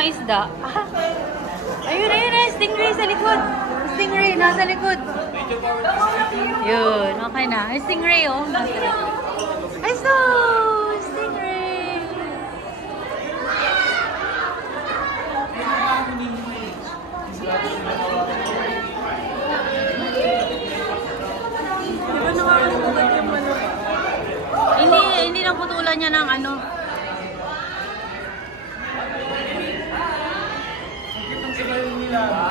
walang isda. Ah. Ayun, ayun, ayun. Stingray sa likod. Stingray, nasa likod. Yun, okay na. Ay, stingray, oh. Ay, so! Stingray! Di ba nakakalimutan yung manok? Hindi naputulan niya ng ano. Ang sabayin nila.